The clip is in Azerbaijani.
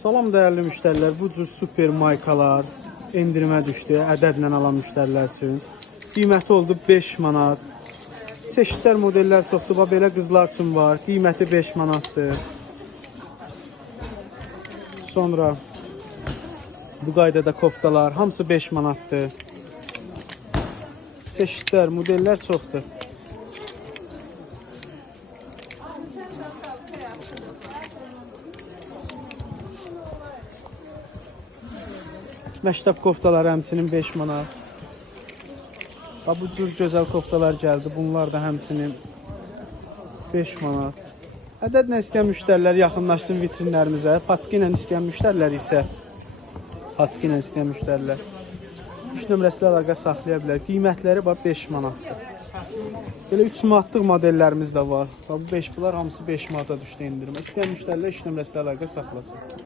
Salam dəyərli müştərilər, bu cür super maykalar endirimə düşdü ədədlə alan müştərilər üçün. Qiyməti oldu 5 manat. Çeşidlər, modellər çoxdur. Belə qızlar üçün var. Qiyməti 5 manatdır. Sonra bu qaydada koftalar hamısı 5 manatdır. Çeşidlər, modellər çoxdur. Məktəb koftaları həmçinin 5 manat. Bu cür gözəl koftalar gəldi. Bunlar da həmçinin 5 manat. Ədədlə istəyən müştərilər yaxınlaşsın vitrinlərimizə. Paçki ilə istəyən müştərilər isə paçki ilə istəyən müştərilər 3 nömrəsilə əlaqə saxlaya bilər. Qiymətləri 5 manatdır. Belə 3 manatlıq modellərimiz də var. Bu 5 bunlar hamısı 5 manata düşdü endirimə. İstəyən müştərilər 3 nömrəsilə əlaqə saxlasın.